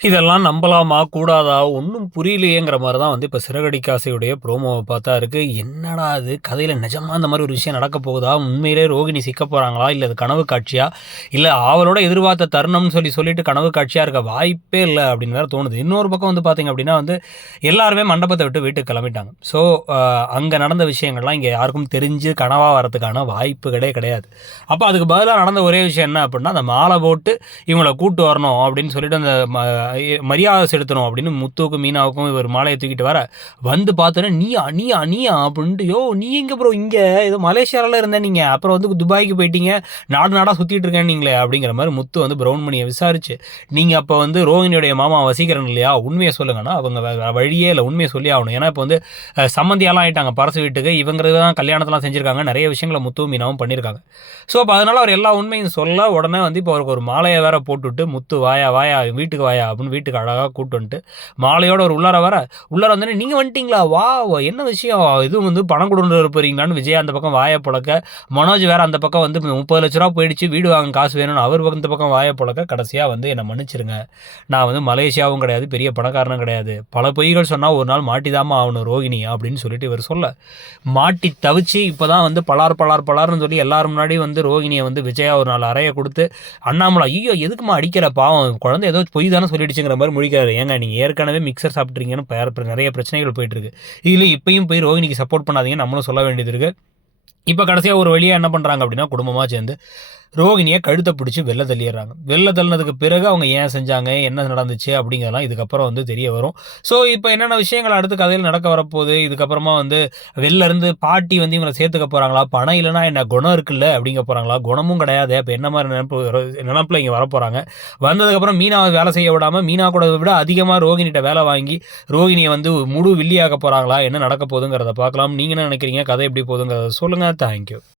இதெல்லாம் நம்பலாமா? கூடாதா? ஒண்ணும் புரியலையேங்கிற மாரி தான் வந்து இப்ப சிறகடிக்க ஆசையுடைய ப்ரோமோவ பார்த்தா இருக்கு. என்னடா இது! கதையில நிஜமா இந்த மாரி ஒரு விஷயம் நடக்க போகுதா? உண்மையிலேயே ரோகிணி சிக்க போறாங்களா? இல்ல இது கனவு காட்சியா? இல்ல ஆவலோட எதிர்பார்த்த தருணம்னு சொல்லிட்டு கனவு காட்சியா இருக்க வாய்ப்பே இல்ல அப்படின்னு வேற தோணுது. இன்னொரு பக்கம் வந்து பார்த்தீங்க அப்படின்னா வந்து, எல்லாருமே மண்டபத்த விட்டு வீட்டுக்கு கிளம்பிட்டாங்க. ஸோ, அங்க நடந்த விஷயங்கள்லாம் இங்க யாருக்கும் தெரிஞ்சு கனவா வரதுக்கான வாய்ப்புகளே கிடையாது. அப்ப அதுக்கு பதிலா நடந்த ஒரே விஷயம் என்ன அப்படின்னா, அந்த மாலை போட்டு இவங்கள கூட்டு வரணும் அப்படின்னு சொல்லிட்டு அந்த மரியாதை செலுத்தணும் அப்படின்னு முத்துவுக்கும் மீனாவுக்கும் இவர் மாலையை தூக்கிட்டு வர வந்து பார்த்தோன்னே நீயா நீயா நீயா அப்படின்ட்டு யோ நீ எங்க ப்ரோ இங்கே ஏதோ மலேசியாவில் இருந்தேன் நீங்கள் அப்புறம் வந்து துபாய்க்கு போயிட்டீங்க நாடு நாடாக சுற்றிட்டு இருக்கேன் நீங்களே அப்படிங்கிற மாதிரி முத்து வந்து பிரவுன்மணியை விசாரிச்சு நீங்கள் அப்போ வந்து ரோஹிணியுடைய மாமா வசீகரன் இல்லையா உண்மையை சொல்லுங்கன்னா அவங்க வழியே இல்லை உண்மையை சொல்லி ஆகணும் ஏன்னா இப்போ வந்து சம்மந்தியெல்லாம் ஆயிட்டாங்க பரசு வீட்டுக்கு இவங்க தான் கல்யாணத்தெல்லாம் செஞ்சுருக்காங்க நிறைய விஷயங்களை முத்துவும் மீனாவும் பண்ணியிருக்காங்க ஸோ அப்போ அதனால் அவர் எல்லா உண்மையும் சொல்ல உடனே வந்து இப்போ அவருக்கு ஒரு மாலையை வேற போட்டுவிட்டு முத்து வாயா வாயா வீட்டுக்கு வாயா அப்படின்னு வீட்டுக்கு அழகாக கூட்டு வந்துட்டு மாலையோட ஒரு உள்ளார வந்தோடனே நீங்கள் வந்துட்டீங்களா வா என்ன விஷயம் இதுவும் வந்து பணம் கொடுத்து போறீங்களான்னு விஜய் அந்த பக்கம் வாயை புழக்க மனோஜ் வேற அந்த பக்கம் வந்து 30 லட்ச ரூபா போயிடுச்சு வீடு வாங்க காசு வேணும்னு அவர் இந்த பக்கம் வாயை புழக்க கடைசியாக வந்து என்னை மன்னிச்சிருங்க நான் வந்து மலேசியாவும் கிடையாது பெரிய பணக்காரனும் கிடையாது பல பொய்கள் சொன்னால் ஒரு நாள் மாட்டிதாமா ஆகணும் ரோகிணி அப்படின்னு சொல்லிட்டு இவர் சொல்ல மாட்டி தவிச்சு இப்போதான் வந்து பலார்னு சொல்லி எல்லாரும் முன்னாடி வந்து ரோகிணியை வந்து விஜயா ஒரு நாள் அறைய கொடுத்து அண்ணாமலை ஐயோ எதுக்குமா அடிக்கிற பாவம் குழந்தை ஏதோ பொய் தானே சொல்லிடுச்சுங்கிற மாதிரி முடிக்கிறாரு ஏங்க நீங்கள் ஏற்கனவே மிக்சர் சாப்பிட்றீங்கன்னு நிறைய பிரச்சனைகள் போயிட்டு இருக்கு இதில் இப்பயும் போய் ரோகிணிக்கு சப்போர்ட் பண்ணாதீங்க நம்மளும் சொல்ல வேண்டியது இருக்கு இப்போ கடைசியாக ஒரு வழியாக என்ன பண்ணுறாங்க அப்படின்னா குடும்பமாக சேர்ந்து ரோகிணியை கழுத்தை பிடிச்சி வெளில தள்ளிடுறாங்க வெளில தள்ளினதுக்கு பிறகு அவங்க ஏன் செஞ்சாங்க என்ன நடந்துச்சு அப்படிங்கிறலாம் இதுக்கப்புறம் வந்து தெரிய வரும் ஸோ இப்போ என்னென்ன விஷயங்கள் அடுத்து கதையில் நடக்க வரப்போகுது இதுக்கப்புறமா வந்து வெளில இருந்து பாட்டி வந்து இவங்களை சேர்த்துக்க போகிறாங்களா பணம் இல்லைனா என்ன குணம் இருக்குல்ல அப்படிங்க போகிறாங்களா குணமும் கிடையாது இப்போ என்ன மாதிரி நினப்பில் இங்கே வரப்போகிறாங்க வந்ததுக்கப்புறம் மீனாவை வேலை செய்ய விடாமல் மீனா கூட விட அதிகமாக ரோகிணிகிட்ட வேலை வாங்கி ரோகிணியை வந்து முழு வில்லியாக்க போகிறாங்களா என்ன நடக்க போகுதுங்கிறத பார்க்கலாம் நீங்கள் என்ன நினைக்கிறீங்க கதை எப்படி போகுதுங்கிறத சொல்லுங்கள் தேங்க்யூ